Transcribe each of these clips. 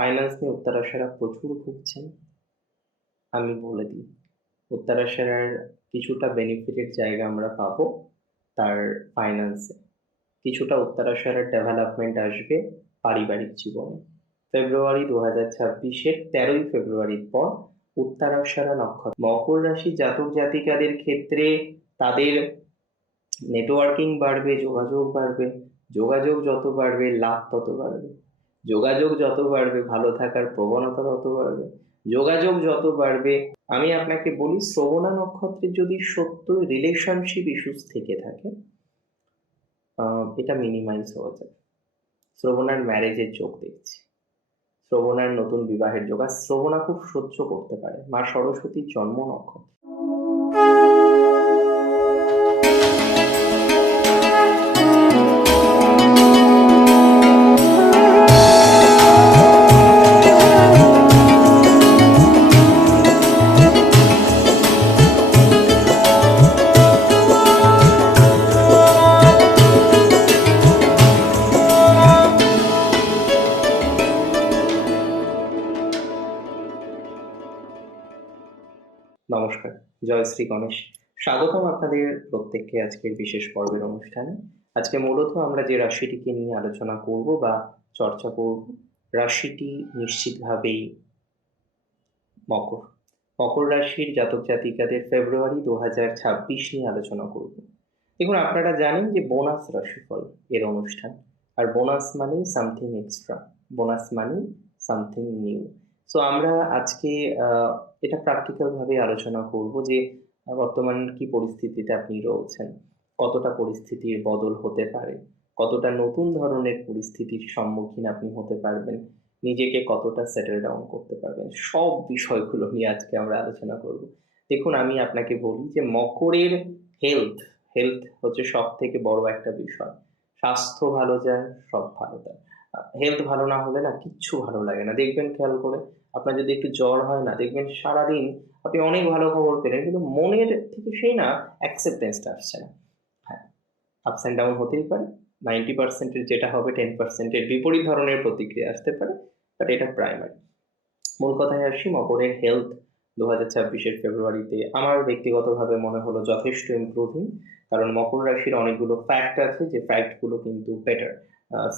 Finance নিয়ে উত্তরাশারা প্রচুর ভুগছেন। আমি বলে দিই, উত্তরাশারার কিছুটা বেনিফিটের জায়গা আমরা পাবো তার ফাইন্যান্সে। কিছুটা উত্তরাশারার ডেভেলপমেন্ট আসবে পারিবারিক জীবনে। ফেব্রুয়ারি 2026-এর 13ই ফেব্রুয়ারির পর উত্তরাশারা নক্ষত্র মকর রাশি জাতক জাতিকাদের ক্ষেত্রে তাদের নেটওয়ার্কিং বাড়বে, যোগাযোগ বাড়বে। যোগাযোগ যত বাড়বে লাভ তত বাড়বে। যোগাযোগ যত বাড়বে ভালো থাকার প্রবণতা তত বাড়বে। যোগাযোগ যত বাড়বে, আমি আপনাকে বলি শ্রবণা নক্ষত্রের যদি সত্য রিলেশনশিপ ইস্যুস থেকে থাকে এটা মিনিমাইজ হয়ে যাবে। শ্রবণার ম্যারেজের যোগ দেখছি, শ্রবণার নতুন বিবাহের যোগ। আর শ্রবণা খুব সহ্য করতে পারে, মা সরস্বতীর জন্ম নক্ষত্র। নমস্কার, জয় শ্রী গণেশ। স্বাগতম আপনাদের প্রত্যেককে আজকের বিশেষ পর্বের অনুষ্ঠানে। আজকে মূলত আমরা যে রাশিটিকে নিয়ে আলোচনা করব বা চর্চা করব, রাশিটি নিশ্চিতভাবেই মকর। মকর রাশির জাতক জাতিকাদের ফেব্রুয়ারি 2026 নিয়ে আলোচনা করব। দেখুন, আপনারা জানেন যে বোনাস রাশিফল এর অনুষ্ঠান, আর বোনাস মানে সামথিং এক্সট্রা, বোনাস মানে সামথিং নিউ। সো আমরা আজকে এটা প্র্যাকটিক্যাল ভাবে আলোচনা করব যে বর্তমান কি পরিস্থিতিতে আপনি রয়েছেন, কতটা পরিস্থিতির বদল হতে পারে, কতটা নতুন ধরনের পরিস্থিতির সম্মুখীন আপনি হতে পারবেন, নিজেকে কতটা সেটেল ডাউন করতে পারবেন, সব বিষয়গুলো নিয়ে আজকে আমরা আলোচনা করব। দেখুন, আমি আপনাকে বলি যে মকরের হেলথ হেলথ হচ্ছে সব থেকে বড় একটা বিষয়। স্বাস্থ্য ভালো যায়, সব ভালো যায়। হেলথ ভালো না হলে না কিচ্ছু ভালো লাগে না। দেখবেন খেয়াল করে, আপনার যদি একটু জ্বর হয় না, দেখবেন সারাদিন আপনি অনেক ভালো খবর পেলেন, কিন্তু মনের থেকে সেই না অ্যাকসেপ্টেন্সটা আসছে না। হ্যাঁ, আপস অ্যান্ড ডাউন হতেই পারে। 90%-এর যেটা হবে 10%-এর বিপরীত ধরনের প্রতিক্রিয়া আসতে পারে, বাট এটা প্রাইমারি। মূল কথায় আসি, মকরের হেলথ 2026-এর ফেব্রুয়ারিতে আমার ব্যক্তিগতভাবে মনে হলো যথেষ্ট ইমপ্রুভিং। কারণ মকর রাশির অনেকগুলো ফ্যাক্ট আছে, যে ফ্যাক্টগুলো কিন্তু বেটার।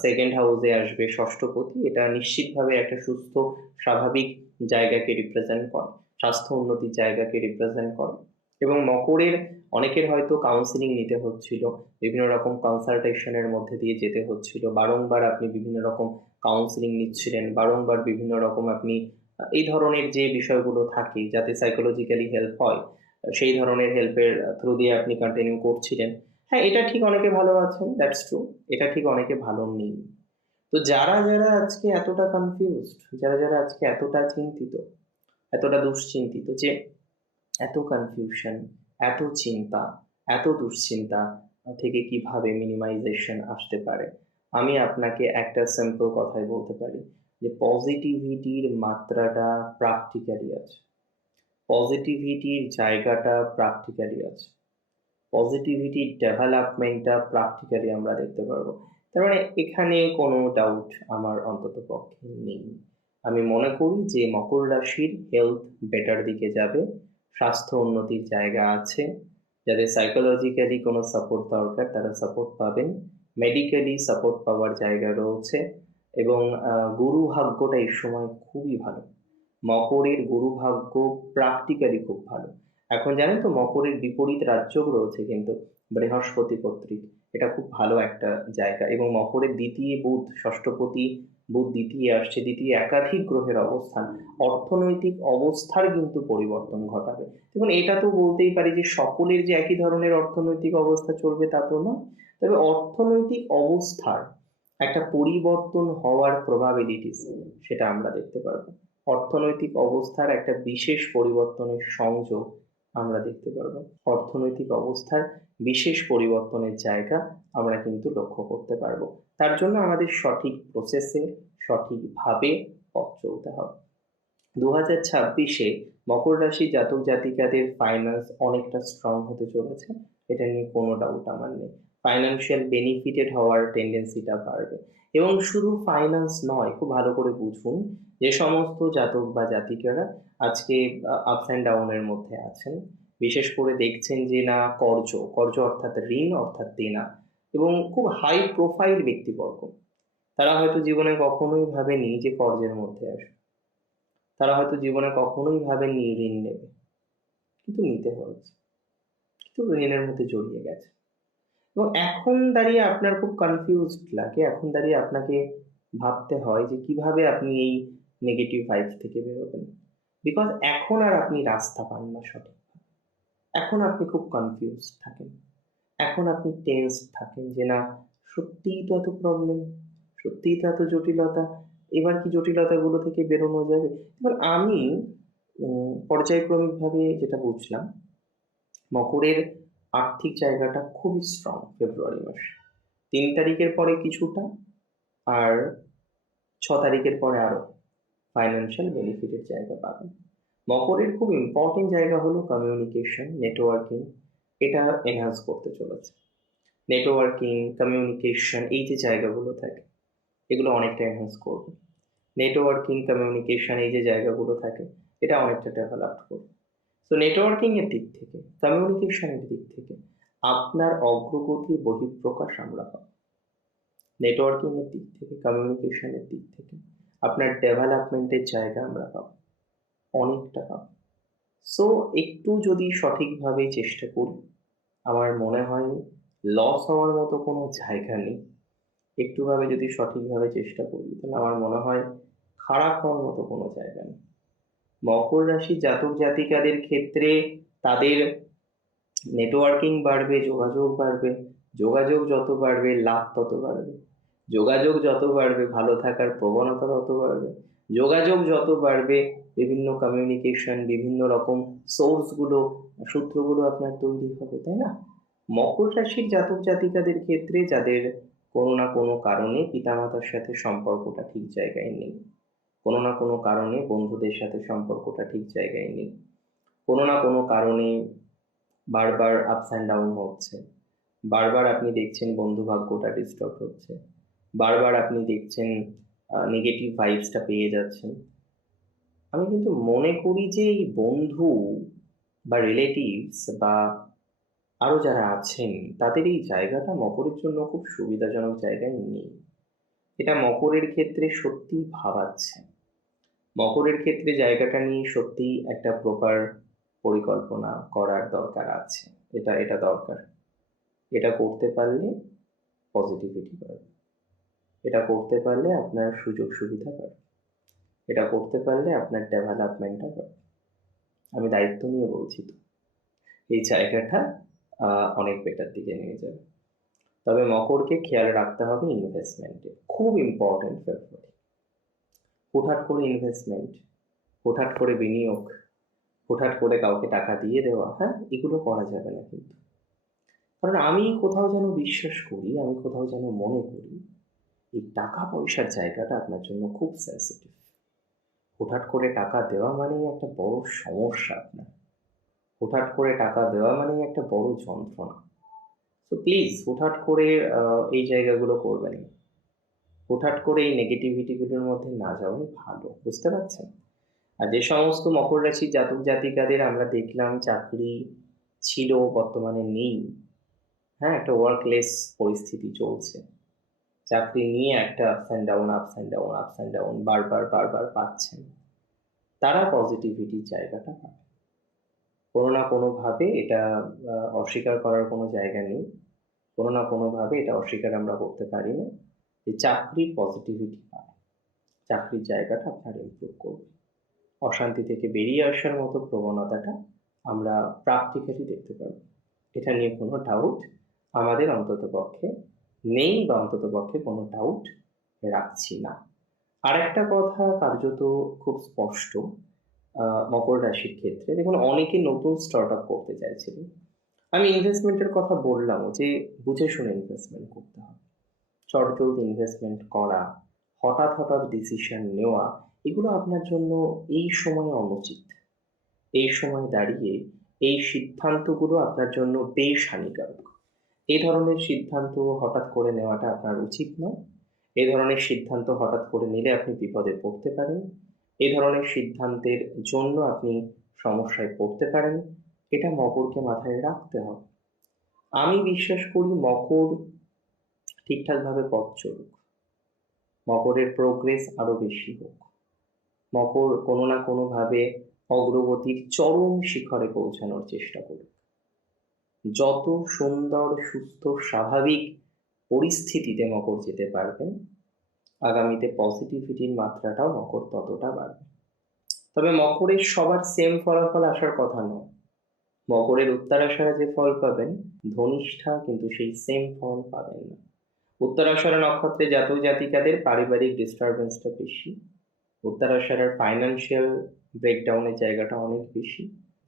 সেকেন্ড হাউসে আসবে ষষ্ঠপতি, এটা নিশ্চিতভাবে একটা সুস্থ স্বাভাবিক জায়গাকে রিপ্রেজেন্ট করে, স্বাস্থ্য উন্নতির জায়গাকে রিপ্রেজেন্ট করে। এবং মকরের অনেকের হয়তো কাউন্সিলিং নিতে হচ্ছিল, বিভিন্ন রকম কনসালটেশনের মধ্যে দিয়ে যেতে হচ্ছিল, বারংবার আপনি বিভিন্ন রকম কাউন্সিলিং নিচ্ছিলেন, বারংবার বিভিন্ন রকম আপনি এই ধরনের যে বিষয়গুলো থাকে যাতে সাইকোলজিক্যালি হেল্প হয়, সেই ধরনের হেল্পের থ্রু দিয়ে আপনি কন্টিনিউ করছিলেন। হ্যাঁ, এটা ঠিক অনেকে ভালো আছেন, দ্যাটস ট্রু। এটা ঠিক অনেকে ভালো নেই। তো যারা যারা আজকে এতটা কনফিউজড, যারা যারা আজকে এতটা চিন্তিত, এতটা দুশ্চিন্তিত, যে এত কনফিউশন, এত চিন্তা, এত দুশ্চিন্তা থেকে কিভাবে মিনিমাইজেশন আসতে পারে, আমি আপনাকে একটা সিম্পল কথাই বলতে পারি যে পজিটিভিটির মাত্রাটা প্র্যাকটিক্যালি আছে, পজিটিভিটির জায়গাটা প্র্যাকটিক্যালি আছে, পজিটিভিটির ডেভেলপমেন্টটা প্র্যাকটিক্যালি আমরা দেখতে পারবো। তার মানে এখানে কোনো ডাউট আমার অন্তত পক্ষে নেই। আমি মনে করি যে মকর রাশির হেলথ বেটার দিকে যাবে, স্বাস্থ্য উন্নতির জায়গা আছে। যাদের সাইকোলজিক্যালি কোনো সাপোর্ট দরকার তারা সাপোর্ট পাবেন, মেডিকেলি সাপোর্ট পাওয়ার জায়গা রয়েছে। এবং গুরু ভাগ্যটা এই সময় খুবই ভালো। মকরের গুরু ভাগ্য প্র্যাকটিক্যালি খুব ভালো। এখন জানেন তো মকরের বিপরীত রাজযোগ রয়েছে কিন্তু, বৃহস্পতি কর্তৃক। এটা খুব ভালো একটা জায়গা। এবং মকরের দ্বিতীয় বুধ, ষষ্ঠপতি বুধ দ্বিতীয় আসছে, দ্বিতীয় একাধিক গ্রহের অবস্থান অর্থনৈতিক অবস্থার কিন্তু পরিবর্তন ঘটাবে। দেখুন, এটা তো বলতেই পারি যে সকলের যে একই ধরনের অর্থনৈতিক অবস্থা চলবে তা তো না, তবে অর্থনৈতিক অবস্থার একটা পরিবর্তন হওয়ার প্রবাবিলিটিস সেটা আমরা দেখতে পারবো। অর্থনৈতিক অবস্থার একটা বিশেষ পরিবর্তনের সংযোগ আমরা দেখতে পারবো। অর্থনৈতিক অবস্থার বিশেষ পরিবর্তনের জায়গা আমরা কিন্তু লক্ষ্য করতে পারবো। তার জন্য আমাদের সঠিক প্রসেসে সঠিকভাবে পথ চলতে হবে। 2026-এ মকর রাশি জাতক জাতিকাদের ফাইন্যান্স অনেকটা স্ট্রং হতে চলেছে, এটা নিয়ে কোনো ডাউট আমার নেই। ফাইন্যান্সিয়াল বেনিফিটেড হওয়ার টেন্ডেন্সিটা বাড়বে। এবং শুধু ফাইন্যান্স নয়, খুব ভালো করে বুঝুন, যে সমস্ত জাতক বা জাতিকারা আজকে আপস অ্যান্ড ডাউনের মধ্যে আছেন, বিশেষ করে দেখছেন যে না কর্জ অর্থাৎ ঋণ অর্থাৎ দেনা, এবং খুব হাই প্রোফাইল ব্যক্তিবর্গ, তারা হয়তো জীবনে কখনোই ভাবেনি যে কর্জের মধ্যে আসবে, তারা হয়তো জীবনে কখনোই ভাবেননি ঋণ নেবে, কিন্তু নিতে হয়েছে, কিন্তু ঋণের মধ্যে জড়িয়ে গেছে। এবং এখন দাঁড়িয়ে আপনার খুব কনফিউজড লাগে, এখন দাঁড়িয়ে আপনাকে ভাবতে হয় যে কিভাবে আপনি এই নেগেটিভ ভাইবস থেকে বেরোবেন, বিকজ এখন আর আপনি রাস্তা পান না সঠিক, এখন আপনি খুব কনফিউজ থাকেন, এখন আপনি টেন্স থাকেন যে না, সত্যিই তো এত প্রবলেম, সত্যিই তো এত জটিলতা, এবার কি জটিলতাগুলো থেকে বেরোনো যাবে? এবার আমি পর্যায়ক্রমিকভাবে যেটা বুঝলাম, মকরের আর্থিক জায়গাটা খুবই স্ট্রং ফেব্রুয়ারি মাসে। 3 তারিখের পরে কিছুটা, আর 6 তারিখের পরে আরো ফাইন্যান্সিয়াল বেনিফিটের জায়গা পাবেন। মকরের খুব ইম্পর্টেন্ট জায়গা হলো কমিউনিকেশন, নেটওয়ার্কিং, এটা এনহান্স করতে চলেছে। নেটওয়ার্কিং, কমিউনিকেশন, এই যে জায়গাগুলো থাকে, এগুলো অনেকটা এনহান্স করবে। নেটওয়ার্কিং, কমিউনিকেশন, এই যে জায়গাগুলো থাকে, এটা অনেকটা ডেভেলপ করবে। তো নেটওয়ার্কিং এর দিক থেকে, কমিউনিকেশনের দিক থেকে আপনার অগ্রগতির বহিঃপ্রকাশ আমরা পাবো। নেটওয়ার্কিং এর দিক থেকে, কমিউনিকেশনের দিক থেকে আপনার ডেভেলপমেন্টের জায়গা আমরা পাবো, অনেকটা পাবো। সো একটু যদি সঠিকভাবে চেষ্টা করি, আমার মনে হয় লস হওয়ার মতো কোনো জায়গা নেই। একটুভাবে যদি সঠিকভাবে চেষ্টা করি, তাহলে আমার মনে হয় খারাপ হওয়ার মতো কোনো জায়গা নেই। মকর রাশি জাতক জাতিকাদের ক্ষেত্রে তাদের নেটওয়ার্কিং বাড়বে, যোগাযোগ বাড়বে, যোগাযোগ যত বাড়বে লাভ তত বাড়বে, যোগাযোগ যত বাড়বে ভালো থাকার প্রবণতা তত বাড়বে, যোগাযোগ যত বাড়বে বিভিন্ন কমিউনিকেশন, বিভিন্ন রকম সোর্সগুলো, সূত্রগুলো আপনার তৈরি হবে, তাই না? মকর রাশির জাতক জাতিকাদের ক্ষেত্রে যাদের কোনো না কোনো কারণে পিতামাতার সাথে সম্পর্কটা ঠিক জায়গায় নেই, কোনো না কোনো কারণে বন্ধুদের সাথে সম্পর্কটা ঠিক জায়গায় নেই, কোনো না কোনো কারণে বারবার আপস অ্যান্ড ডাউন হচ্ছে, বারবার আপনি দেখছেন বন্ধু ভাগ্যটা ডিস্টার্ব হচ্ছে, বারবার আপনি দেখছেন নেগেটিভ ভাইবসটা পেয়ে যাচ্ছেন, আমি কিন্তু মনে করি যে এই বন্ধু বা রিলেটিভস বা আরো যারা আছেন, তাদের এই জায়গাটা মকরের জন্য খুব সুবিধাজনক জায়গায় নেই। এটা মকরের ক্ষেত্রে সত্যিই ভাবাচ্ছে। মকরের ক্ষেত্রে জায়গাটা নিয়ে সত্যিই একটা প্রপার পরিকল্পনা করার দরকার আছে। এটা দরকার। এটা করতে পারলে পজিটিভিটি বাড়বে। এটা করতে পারলে আপনার সুযোগ সুবিধা বাড়বে। এটা করতে পারলে আপনার ডেভেলপমেন্টটা বাড়বে। আমি দায়িত্ব নিয়ে বলছি তো। এই জায়গাটা অনেক বেটার দিকে নিয়ে যাবে। তবে মকরকে খেয়াল রাখতে হবে ইনভেস্টমেন্টে, খুব ইম্পর্টেন্ট ফেব্রুয়ারি। হুটহাট করে ইনভেস্টমেন্ট, হুটহাট করে বিনিয়োগ, হুটহাট করে কাউকে টাকা দিয়ে দেওয়া, হ্যাঁ, এগুলো করা যাবে না কিন্তু। কারণ আমি কোথাও যেন বিশ্বাস করি, আমি কোথাও যেন মনে করি, এই টাকা পয়সার জায়গাটা আপনার জন্য খুব সেন্সিটিভ। হুটহাট করে টাকা দেওয়া মানেই একটা বড় সমস্যা আপনার। হুটহাট করে টাকা দেওয়া মানেই একটা বড় যন্ত্রণা। তো প্লিজ হুটহাট করে এই জায়গাগুলো করবেন না। হুটহাট করে এই নেগেটিভিটিগুলোর মধ্যে না যাওয়াই ভালো, বুঝতে পারছেন? আর যে সমস্ত মকর রাশির জাতক জাতিকাদের আমরা দেখলাম চাকরি ছিল, বর্তমানে নেই, হ্যাঁ, একটা ওয়ার্কলেস পরিস্থিতি চলছে, চাকরি নিয়ে একটা ups and down, ups and down, ups and down বারবার বারবার পাচ্ছেন, তারা পজিটিভিটির জায়গাটা পাবে। কোনো না কোনোভাবে এটা অস্বীকার করার কোনো জায়গা নেই, কোনো না কোনোভাবে এটা অস্বীকার আমরা করতে পারি না যে চাকরির পজিটিভিটি পাবে, চাকরির জায়গাটা আপনার ইমপ্রুভ করবে, অশান্তি থেকে বেরিয়ে আসার মতো প্রবণতাটা আমরা প্র্যাকটিক্যালি দেখতে পারবো। এটা নিয়ে কোনো ডাউট আমাদের অন্ততপক্ষে নেই, বা অন্ততপক্ষে কোনো ডাউট রাখছি না। আর একটা কথা কার্যত খুব স্পষ্ট, মকর রাশির ক্ষেত্রে দেখুন, অনেকে নতুন স্টার্ট আপ করতে চাইছিলেন। আমি ইনভেস্টমেন্টের কথা বললাম যে বুঝে শুনে ইনভেস্টমেন্ট করতে হবে। চটজলদি ইনভেস্টমেন্ট করা, হঠাৎ হঠাৎ ডিসিশন নেওয়া, এগুলো আপনার জন্য এই সময়ে অনুচিত। এই সময় দাঁড়িয়ে এই সিদ্ধান্তগুলো আপনার জন্য বেশ হানিকারক। এই ধরনের সিদ্ধান্ত হঠাৎ করে নেওয়াটা আপনার উচিত নয়। এই ধরনের সিদ্ধান্ত হঠাৎ করে নিলে আপনি বিপদে পড়তে পারেন। এই ধরনের সিদ্ধান্তের জন্য আপনি সমস্যায় পড়তে পারেন। এটা মকরকে মাথায় রাখতে হবে। আমি বিশ্বাস করি মকর ঠিকঠাকভাবে পথ চলুক, মকরের প্রোগ্রেস আরো বেশি হোক, মকর কোনো না কোনোভাবে অগ্রগতির চরম শিখরে পৌঁছানোর চেষ্টা করুক। যত সুন্দর, সুস্থ, স্বাভাবিক পরিস্থিতিতে মকর যেতে পারবেন, আগামীতে পজিটিভিটির মাত্রাটাও মকর ততটা বাড়বে। তবে মকরের সবার সেম ফলাফল আসার কথা নয়। মকরের উত্তরাষাঢ়া যে ফল পাবেন, ধনিষ্ঠা কিন্তু সেই সেম ফল পাবেন না। উত্তরাষাঢ়া নক্ষত্রে জাতক জাতিকাদের পারিবারিক ডিস্টারবেন্সটা বেশি। উত্তরাষাঢ়ার ফাইন্যান্সিয়াল ব্রেকডাউনের জায়গাটা অনেক বেশি।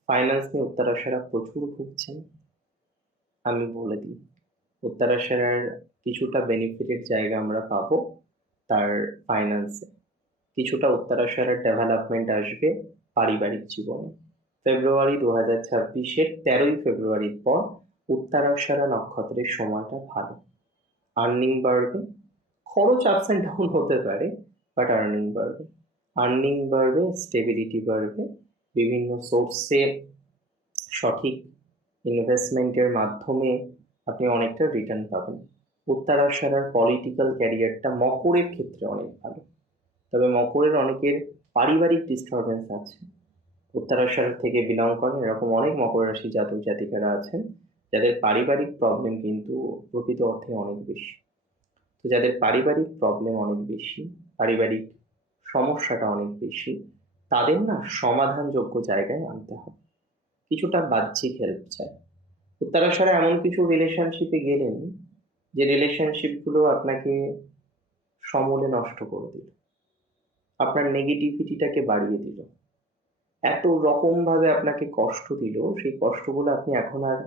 ফাইন্যান্স নিয়ে উত্তরাষাঢ়া প্রচুর ভুগছেন। আমি বলে দিই, উত্তরাষাঢ়ার কিছুটা বেনিফিটের জায়গা আমরা পাবো তার ফাইন্যান্সে। কিছুটা উত্তরাষাঢ়ার ডেভেলপমেন্ট আসবে পারিবারিক জীবনে। ফেব্রুয়ারি 2026-এর 13ই ফেব্রুয়ারির পর উত্তরাষাঢ়া নক্ষত্রের সময়টা ভালো। আর্নিং বাড়বে, খরচ আপস অ্যান্ড ডাউন হতে পারে, বাট আর্নিং বাড়বে। আর্নিং বাড়বে, স্টেবিলিটি বাড়বে, বিভিন্ন সোর্সে সঠিক ইনভেস্টমেন্টের মাধ্যমে আপনি অনেকটা রিটার্ন পাবেন। উত্তরাষাঢ়ার পলিটিক্যাল ক্যারিয়ারটা মকরের ক্ষেত্রে অনেক ভালো, তবে মকরের অনেকের পারিবারিক ডিস্টারবেন্স আছে। উত্তরাষাঢ়া থেকে বিলং করেন এরকম অনেক মকর রাশি জাতক জাতিকারা আছেন যাদের পারিবারিক প্রবলেম কিন্তু প্রকৃত অর্থে অনেক বেশি। তো যাদের পারিবারিক প্রবলেম অনেক বেশি, পারিবারিক সমস্যাটা অনেক বেশি, তাদের না সমাধানযোগ্য জায়গায় আনতে হবে। কিছুটা বাহ্যিক হেল্প চাই। উত্তরাষাঢ়া এমন কিছু রিলেশনশিপে গেলেন যে রিলেশনশিপগুলো আপনাকে সমূলে নষ্ট করে দিল, আপনার নেগেটিভিটিটাকে বাড়িয়ে দিল, এত রকম ভাবে আপনাকে কষ্ট দিল, সেই কষ্টগুলো আপনি এখন আর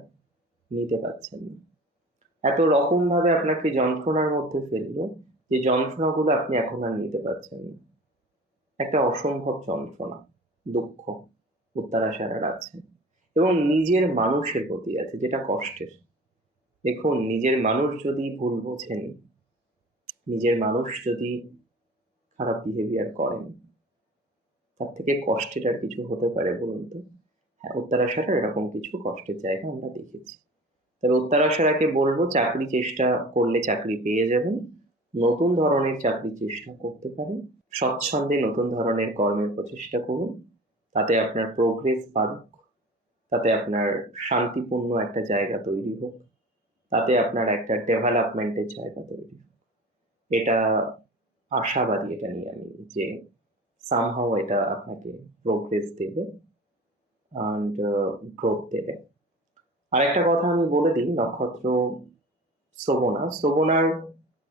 নিতে পারছেন না। এত রকম ভাবে আপনাকে যন্ত্রণার মধ্যে ফেললো যে যন্ত্রণাগুলো আপনি এখন আর নিতে পারছেন না। একটা অসম্ভব যন্ত্রণা, দুঃখ উত্তরাষাঢ়ার আছে, এবং নিজের মানুষের প্রতি আছে যেটা কষ্টের। দেখুন, নিজের মানুষ যদি ভুল বোঝেন, নিজের মানুষ যদি খারাপ বিহেভিয়ার করেন, তার থেকে কষ্টের আর কিছু হতে পারে বলুন তো? হ্যাঁ, উত্তরাষাঢ়ার এরকম কিছু কষ্টের জায়গা আমরা দেখেছি। তবে উত্তরাষাঢ়াকে বলবো, চাকরি চেষ্টা করলে চাকরি পেয়ে যাবেন। নতুন ধরনের চাকরি চেষ্টা করতে পারেন। স্বচ্ছন্দে নতুন ধরনের কর্মের প্রচেষ্টা করুন, তাতে আপনার প্রোগ্রেস বাড়ুক, তাতে আপনার শান্তিপূর্ণ একটা জায়গা তৈরি হোক, তাতে আপনার একটা ডেভেলপমেন্টের জায়গা তৈরি হোক। এটা আশাবাদী এটা নিয়ে আমি, যে সামহাও এটা আপনাকে প্রোগ্রেস দেবে অ্যান্ড গ্রোথ দেবে। আরেকটা কথা আমি বলে দিই, নক্ষত্র শ্রবণার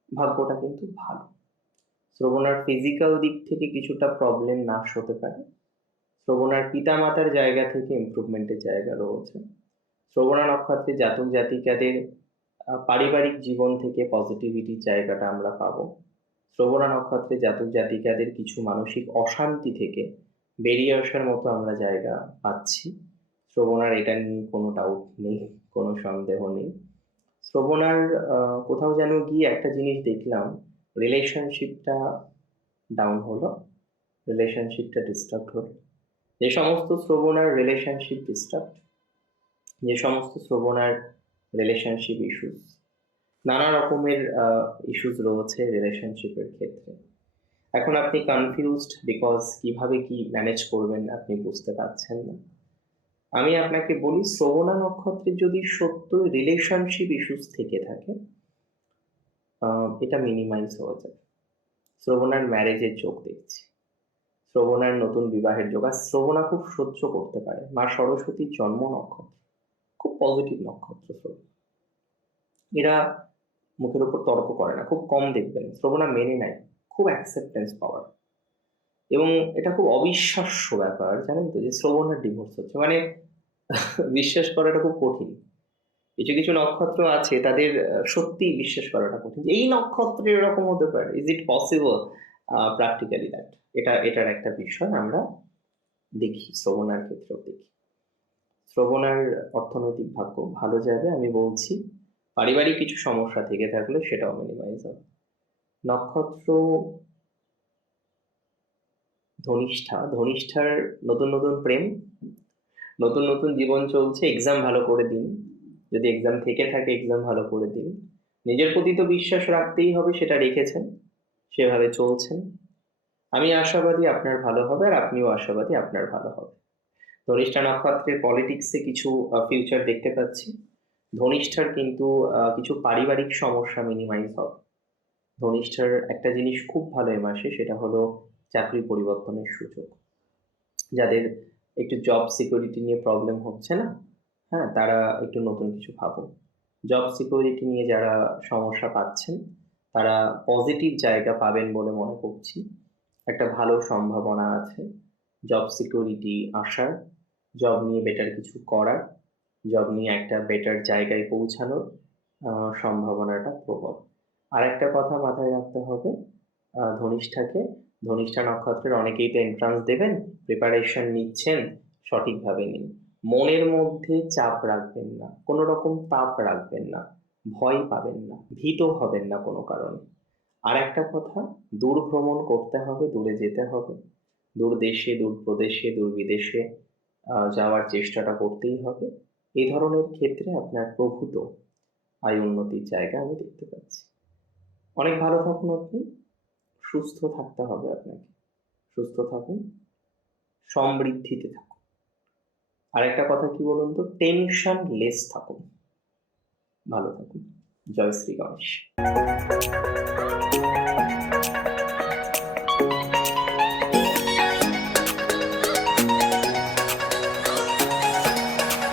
ভাগ্যটা কিন্তু ভালো। শ্রবণার ফিজিক্যাল দিক থেকে কিছুটা প্রবলেম নাশ হতে পারে। শ্রবণার পিতামাতার জায়গা থেকে ইমপ্রুভমেন্টের জায়গা রয়েছে। শ্রবণা নক্ষত্রে জাতক জাতিকাদের পারিবারিক জীবন থেকে পজিটিভিটির জায়গাটা আমরা পাবো। শ্রবণা নক্ষত্রে জাতক জাতিকাদের কিছু মানসিক অশান্তি থেকে বেরিয়ে আসার মতো আমরা জায়গা পাচ্ছি। শ্রবণার এটা নিয়ে কোনো ডাউট নেই, কোনো সন্দেহ নেই। শ্রবণার কোথাও যেন গিয়ে একটা জিনিস দেখলাম, রিলেশনশিপটা ডাউন হলো, রিলেশনশিপটা ডিস্টার্ব হলো। যে সমস্ত শ্রবণার রিলেশনশিপ ডিস্টার্ব, যে সমস্ত শ্রবণার রিলেশনশিপ ইস্যুস, নানা রকমের ইস্যুস রয়েছে রিলেশনশিপের ক্ষেত্রে, এখন আপনি কনফিউজড বিকজ কিভাবে কি ম্যানেজ করবেন আপনি বুঝতে পারছেন না। আমি আপনাকে বলি, শ্রবণা নক্ষত্রে যদি সত্য রিলেশনশিপ ইস্যুস থেকে থাকে, এটা মিনিমাইজ হয়ে যাবে। শ্রবণার ম্যারেজের যোগ দেখছি, শ্রবণার নতুন বিবাহের যোগ। আর শ্রবণা খুব সহ্য করতে পারে, মা সরস্বতীর জন্ম নক্ষত্র, খুব পজিটিভ নক্ষত্র শ্রবণা। এরা মুখের উপর তর্ক করে না, খুব কম দেখবেন। শ্রবণা মেনে নেয়, খুব অ্যাকসেপ্টেন্স পাওয়ার, এবং এটা খুব অবিশ্বাস্য ব্যাপার জানেন তো, যে শ্রবণার ডিভোর্স হচ্ছে, মানে বিশ্বাস করাটা খুব কঠিন। কিছু কিছু নক্ষত্র আছে তাদের সত্যি বিশ্বাস করাটা কঠিন, এই নক্ষত্রে এরকম হতে পারে। Is it possible? Practically that, এটার একটা বিষয় আমরা দেখি, শ্রবণার ক্ষেত্রেও দেখি। শ্রবণার অর্থনৈতিক ভাগ্য ভালো যাবে, আমি বলছি। পারিবারিক কিছু সমস্যা থেকে থাকলে সেটাও মিনিমাইজ হবে। নক্ষত্র ধনিষ্ঠার নতুন নতুন প্রেম, নতুন নতুন জীবন চলছে। এক্সাম ভালো করে দিন, যদি এক্সাম থেকে থাকে এক্সাম ভালো করে দিন। নিজের প্রতি তো বিশ্বাস রাখতেই হবে, সেটা রেখেছেন, সেভাবে চলছেন। আমি আশাবাদী আপনার ভালো হবে, আর আপনিও আশাবাদী আপনার ভালো হবে। ধনিষ্ঠা নক্ষত্রের পলিটিক্সে কিছু ফিউচার দেখতে পাচ্ছি। ধনিষ্ঠার কিন্তু কিছু পারিবারিক সমস্যা মিনিমাইজ হবে। ধনিষ্ঠার একটা জিনিস খুব ভালো এ মাসে, সেটা হলো চাকরি পরিবর্তনের সুযোগ। যাদের একটু জব সিকিউরিটি নিয়ে প্রবলেম হচ্ছে না, হ্যাঁ, তারা একটু নতুন কিছু ভাবুন। জব সিকিউরিটি নিয়ে যারা সমস্যা পাচ্ছেন, তারা পজিটিভ জায়গা পাবেন বলে মনে করছি। একটা ভালো সম্ভাবনা আছে জব সিকিউরিটি আসার, জব নিয়ে বেটার কিছু করার, জব নিয়ে একটা বেটার জায়গায় পৌঁছানোর সম্ভাবনাটা প্রবল। আর একটা কথা মাথায় রাখতে হবে, ধনিষ্ঠা নক্ষত্রের অনেকেই তো এন্ট্রান্স দেবেন, প্রিপারেশন নিচ্ছেন, সঠিকভাবে নিন। মনের মধ্যে চাপ রাখবেন না, কোনো রকম তাপ রাখবেন না, ভয় পাবেন না, ভীত হবেন না কোনো কারণে। আর একটা কথা, দূর ভ্রমণ করতে হবে, দূরে যেতে হবে, দূর দেশে, দূর প্রদেশে, দূর বিদেশে যাওয়ার চেষ্টাটা করতেই হবে। এই ধরনের ক্ষেত্রে আপনার প্রভূত আয় উন্নতির জায়গা আমি দেখতে পাচ্ছি। অনেক ভালো থাকুন আপনি, সুস্থ থাকতে হবে আপনাকে। সুস্থ থাকুন, সমৃদ্ধিতে থাকুন। আর একটা কথা কি বলুন তো, টেনশন লেস থাকুন, ভালো থাকুন। জয় শ্রী গণেশ।